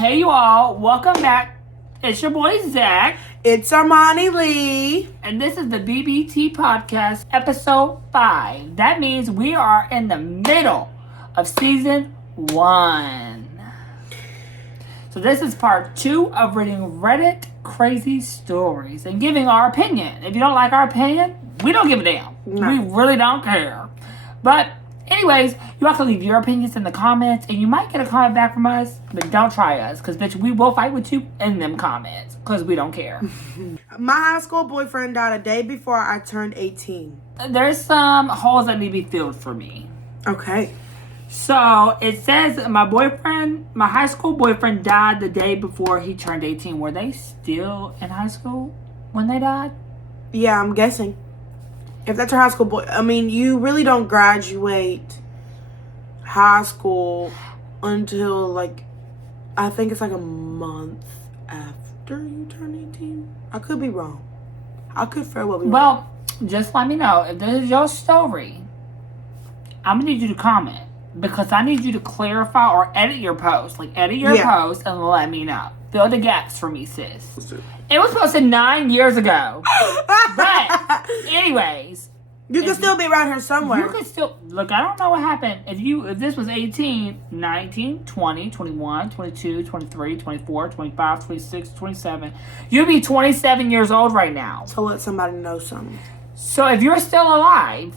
Hey you all, welcome back. It's your boy Zach. It's Armani Lee. And this is the BBT Podcast, episode 5. That means we are in the middle of season 1. So this is part 2 of reading Reddit crazy stories and giving our opinion. If you don't like our opinion, we don't give a damn. No. We really don't care. But anyways, you have to leave your opinions in the comments, and you might get a comment back from us, but don't try us, because bitch, we will fight with you in them comments, because we don't care. My high school boyfriend died a day before I turned 18. There's some holes that need to be filled for me. Okay. So it says my high school boyfriend died the day before he turned 18. Were they still in high school when they died? Yeah, I'm guessing. If that's your high school boy, I mean, you really don't graduate high school until, I think it's a month after you turn 18. I could be wrong. I could very well be wrong. Well, just let me know. If this is your story, I'm going to need you to comment. Because I need you to clarify or edit your post. Edit your post and let me know. Fill the gaps for me, sis. It was posted 9 years ago. But, anyways. You can still be around here somewhere. You can still... Look, I don't know what happened. If this was 18, 19, 20, 21, 22, 23, 24, 25, 26, 27. You'd be 27 years old right now. So let somebody know something. So if you're still alive,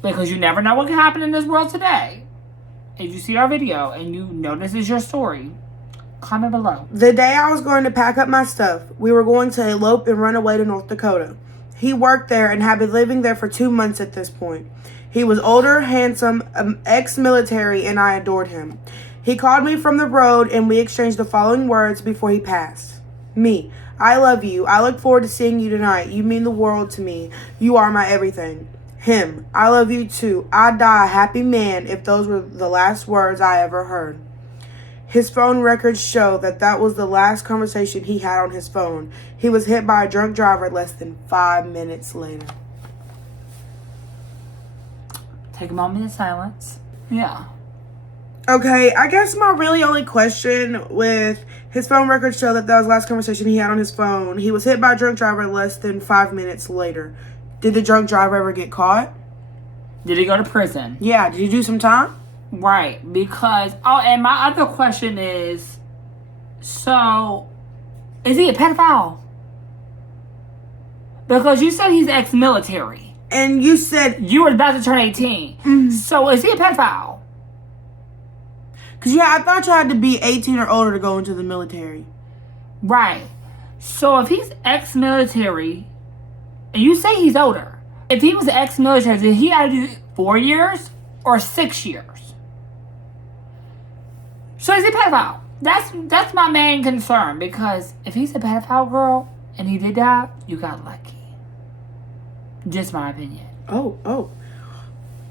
because you never know what can happen in this world today, if you see our video and you know this is your story, comment below. The day I was going to pack up my stuff, we were going to elope and run away to North Dakota. He worked there and had been living there for 2 months at this point. He was older, handsome, ex-military, and I adored him. He called me from the road and we exchanged the following words before he passed. Me, I love you. I look forward to seeing you tonight. You mean the world to me. You are my everything. Him, I love you too. I'd die a happy man if those were the last words I ever heard. His phone records show that was the last conversation he had on his phone. He was hit by a drunk driver less than 5 minutes later. Take a moment of silence. Yeah. Okay, I guess my really only question with his phone records show that was the last conversation he had on his phone. He was hit by a drunk driver less than 5 minutes later. Did the drunk driver ever get caught? Did he go to prison? Yeah, did he do some time? Right, because... Oh, and my other question is... So, is he a pedophile? Because you said he's ex-military. And you said... You were about to turn 18. Mm-hmm. So, is he a pedophile? Because, I thought you had to be 18 or older to go into the military. Right. So, if he's ex-military... And you say he's older. If he was ex-military, did he have to do 4 years or 6 years? So is he a pedophile? That's my main concern, because if he's a pedophile, girl, and he did that, you got lucky. Just my opinion. Oh.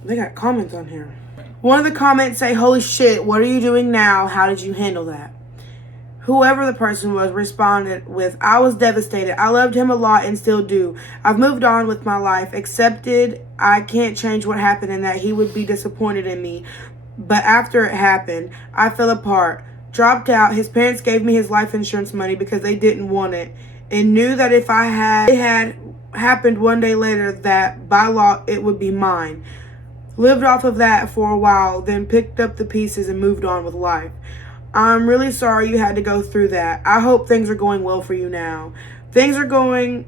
They got comments on here. One of the comments say, "Holy shit, what are you doing now? How did you handle that?" Whoever the person was responded with, "I was devastated. I loved him a lot and still do. I've moved on with my life, accepted I can't change what happened and that he would be disappointed in me. But after it happened, I fell apart, dropped out. His parents gave me his life insurance money because they didn't want it and knew that if it had happened one day later that by law it would be mine. Lived off of that for a while, then picked up the pieces and moved on with life. I'm really sorry you had to go through that. I hope things are going well for you now. Things are going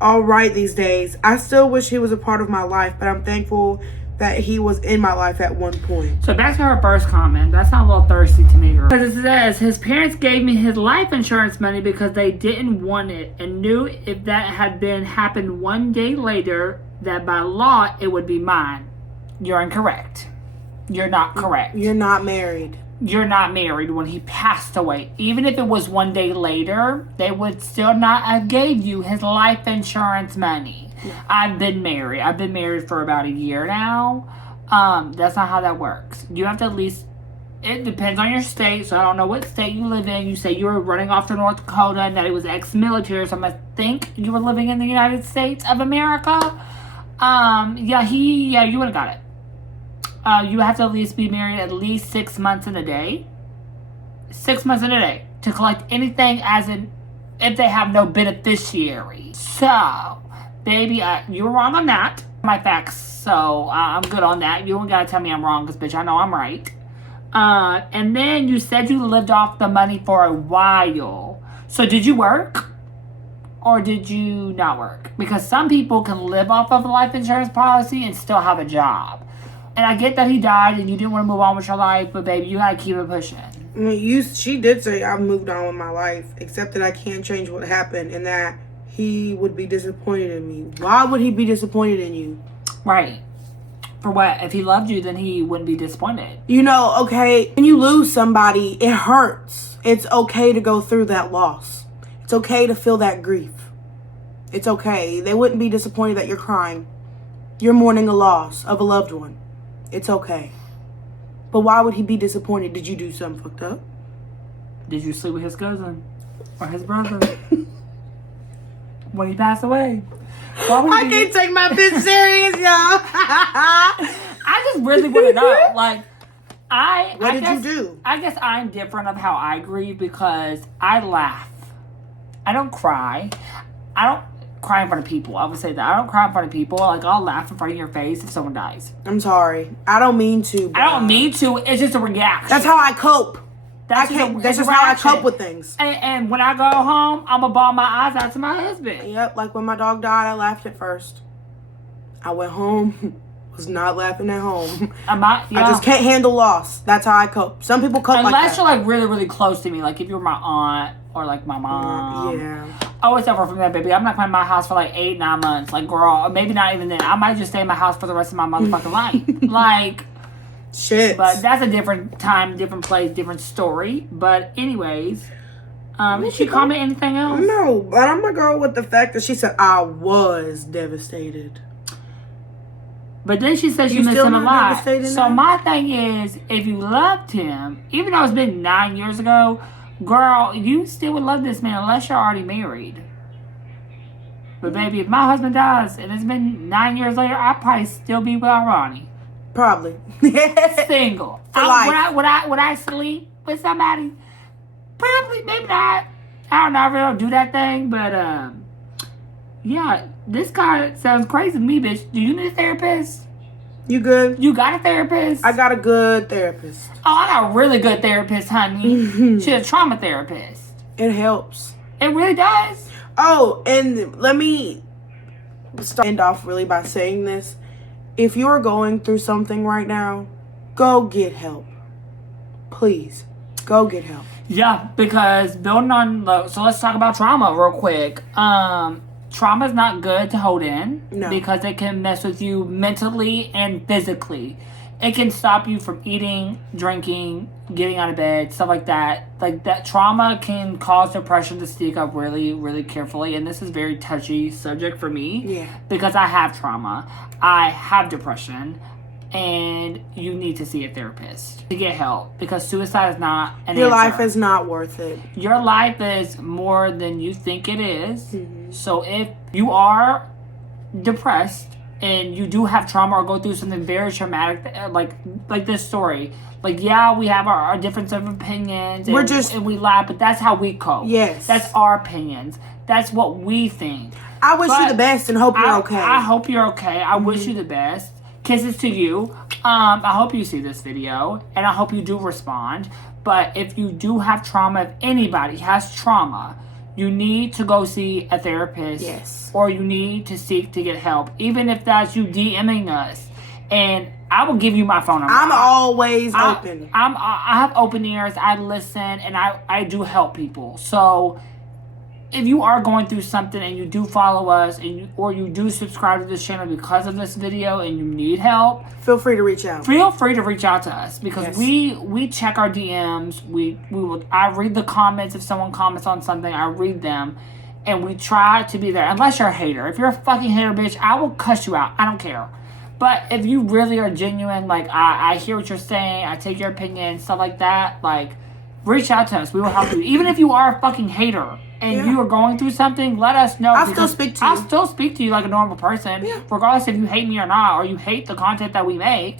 all right these days. I still wish he was a part of my life, but I'm thankful that he was in my life at one point." So back to her first comment. That sounds a little thirsty to me, girl. Because it says, his parents gave me his life insurance money because they didn't want it and knew if that had happened one day later, that by law it would be mine. You're incorrect. You're not correct. You're not married. You're not married when he passed away. Even if it was one day later, they would still not have gave you his life insurance money. Yeah. I've been married. I've been married for about a year now. That's not how that works. You have to at least... It depends on your state, so I don't know what state you live in. You say you were running off to North Dakota and that it was ex-military, so I'm going to think you were living in the United States of America. You would have got it. You have to at least be married at least 6 months in a day. 6 months in a day to collect anything as in if they have no beneficiary. So, baby, you were wrong on that. My facts, so I'm good on that. You don't gotta tell me I'm wrong, because bitch, I know I'm right. And then you said you lived off the money for a while. So did you work? Or did you not work? Because some people can live off of a life insurance policy and still have a job. And I get that he died and you didn't want to move on with your life, but baby, you gotta keep it pushing. I mean, she did say I've moved on with my life, except that I can't change what happened and that he would be disappointed in me. Why would he be disappointed in you? Right. For what? If he loved you, then he wouldn't be disappointed. You know, okay, when you lose somebody, it hurts. It's okay to go through that loss. It's okay to feel that grief. It's okay. They wouldn't be disappointed that you're crying. You're mourning a loss of a loved one. It's okay. But why would he be disappointed? Did you do something fucked up? Did you sleep with his cousin? Or his brother? When he passed away? I can't take my bitch serious, y'all. I just really want to know. Like, What did you do? I guess I'm different of how I grieve because I laugh. I don't cry. I don't cry in front of people. I would say that. I don't cry in front of people. Like, I'll laugh in front of your face if someone dies. I'm sorry. I don't mean to. I don't mean to. It's just a reaction. That's how I cope. That's just how I cope with things. And when I go home, I'm going to bawl my eyes out to my husband. Yep, like when my dog died, I laughed at first. I went home, was not laughing at home. I just can't handle loss. That's how I cope. Some people cope like that. Unless you're like really, really close to me. Like if you're my aunt or like my mom. Yeah. I always suffer from that, baby. I'm not coming to my house for like 8-9 months. Like, girl, or maybe not even then. I might just stay in my house for the rest of my motherfucking life. Like... Shit. But that's a different time, different place, different story. But anyways, did she comment anything else? No, but I'm gonna go with the fact that she said I was devastated. But then she said she missed him a lot. So my thing is, if you loved him, even though it's been 9 years ago, girl, you still would love this man unless you're already married. But baby, if my husband dies and it's been 9 years later, I'd probably still be with Ronnie. Probably. Single. For life. Would I sleep with somebody? Probably, maybe not. I don't know, I really don't do that thing, but yeah, this guy sounds crazy to me, bitch. Do you need a therapist? You good? You got a therapist? I got a good therapist. Oh, I got a really good therapist, honey. She's a trauma therapist. It helps. It really does. Oh, and let me end off really by saying this. If you're going through something right now, go get help. Please, go get help. Yeah, because building on so let's talk about trauma real quick. Trauma is not good to hold in because it can mess with you mentally and physically. It can stop you from eating, drinking, getting out of bed, stuff like that. Like that trauma can cause depression to sneak up really, really carefully. And this is a very touchy subject for me because I have trauma. I have depression. And you need to see a therapist to get help because suicide is not an Your answer. life is not worth it. Your life is more than you think it is. So if you are depressed and you do have trauma or go through something very traumatic, like this story, like, yeah, we have our difference of opinions and we laugh, but that's how we cope. Yes. That's our opinions. That's what we think. I wish you the best and hope you're okay. I hope you're okay. I wish you the best. Kisses to you. I hope you see this video and I hope you do respond. But if you do have trauma, if anybody has trauma, you need to go see a therapist. Yes. Or you need to seek to get help. Even if that's you DMing us. And I will give you my phone number. I'm always open. I have open ears. I listen and I do help people. So if you are going through something and you do follow us or you do subscribe to this channel because of this video and you need help, feel free to reach out. Feel free to reach out to us because we check our DMs. I read the comments. If someone comments on something, I read them and we try to be there. Unless you're a hater. If you're a fucking hater, bitch, I will cuss you out. I don't care. But if you really are genuine, like I hear what you're saying, I take your opinion, stuff like that, like reach out to us. We will help you. Even if you are a fucking hater and you are going through something, let us know. I'll still speak to you. I'll still speak to you like a normal person. Yeah. Regardless if you hate me or not, or you hate the content that we make,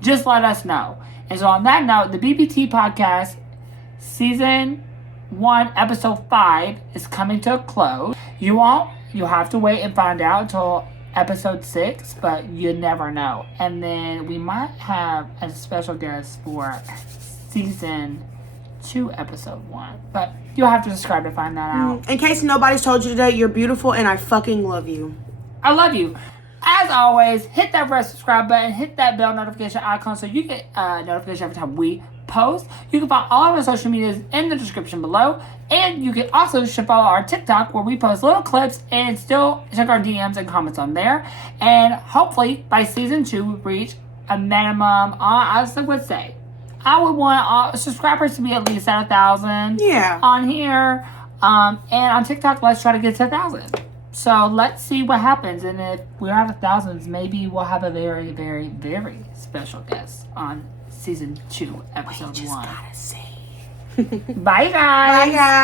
just let us know. And so on that note, the BPT podcast Season 1, episode 5 is coming to a close. You'll have to wait and find out until episode 6, but you never know. And then we might have a special guest for season 2, episode 1. But you'll have to subscribe to find that out. In case nobody's told you today, you're beautiful and I fucking love you. I love you. As always, hit that red subscribe button, hit that bell notification icon so you get notification every time we post. You can find all of our social medias in the description below. And you can also follow our TikTok where we post little clips and still check our DMs and comments on there. And hopefully by season 2 we reach a minimum, I would say, I would want subscribers to be at least at 1,000 on here. And on TikTok, let's try to get to 1,000. So let's see what happens. And if we're at 1,000, maybe we'll have a very, very, very special guest on season 2, episode 1. Gotta see. Bye, guys. Bye, guys.